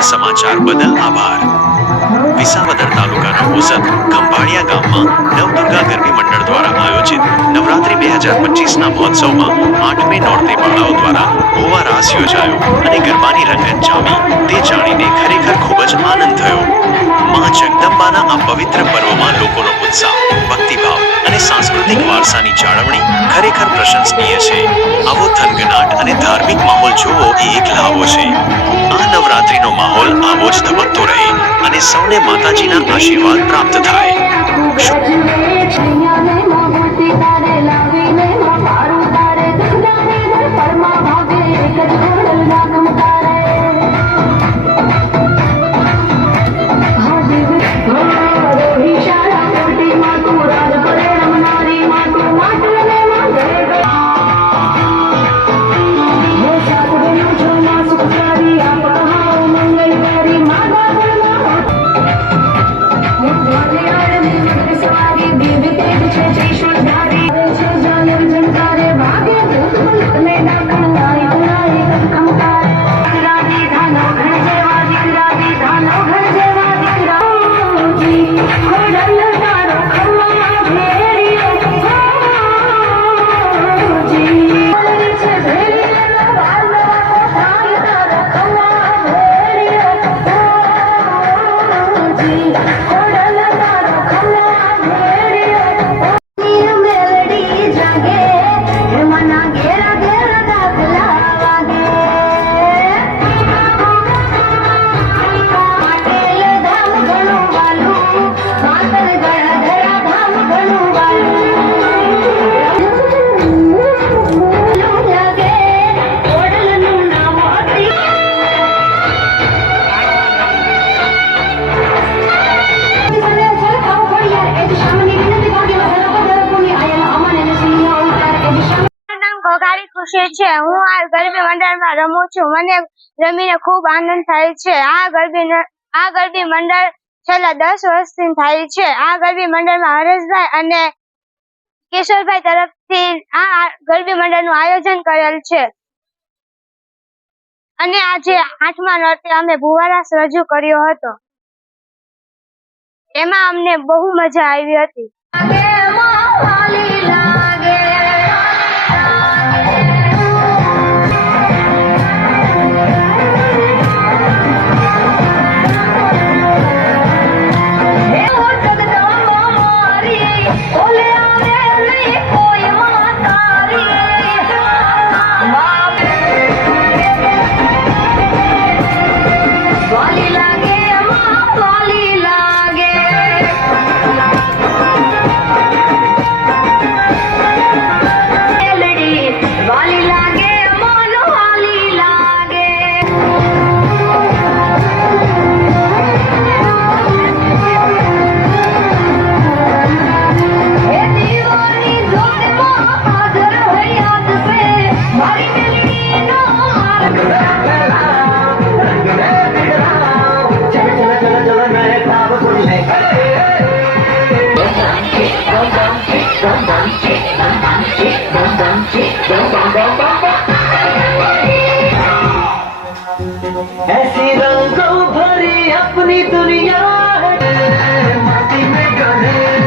સત્તાવાર સમાચાર બદલ આભાર। વિસાવદર તાલુકાના ઓઝત ખંભાળિયા ગામમાં નવદુર્ગા ગરબી મંડળ દ્વારા આયોજિત નવરાત્રી 2025ના મહોત્સવમાં 8મી નોરતે બાળાઓ દ્વારા ગોવા રાસ યોજાયો અને ગરબાની રંગત જામી તે જાણીને ખરેખર ખૂબ જ આનંદ થયો। માં જગદંબાના આ પવિત્ર પર્વમાં લોકોનો ઉત્સાહ, ભક્તિભાવ અને સાંસ્કૃતિક વારસાની જાળવણી ખરેખર પ્રશંસનીય છે। આવો થનગનાટ અને ધાર્મિક માહોલ જોવો એ એક લાવો છે। આ નવરાત્રીનો માહોલ આવો જ ધબકતો રહે અને સૌને માતાજીના આશીર્વાદ પ્રાપ્ત થાય। ખુશી છે। હું આ ગરબી મંડળમાં રમું છું। મને રમીને ખૂબ આનંદ થાય છે। આ ગરબી મંડળ છેલ્લા 10 વર્ષથી થાય છે। આ ગરબી મંડળમાં હરેશભાઈ અને કિશોરભાઈ તરફથી આ ગરબી મંડળનું આયોજન કરેલ છે અને આજે 8મા નોરતે અમે ભુવારાસ રજૂ કર્યો હતો। એમાં અમને બહુ મજા આવી હતી। ऐसी रंगों भरी अपनी दुनिया है, माटी में गले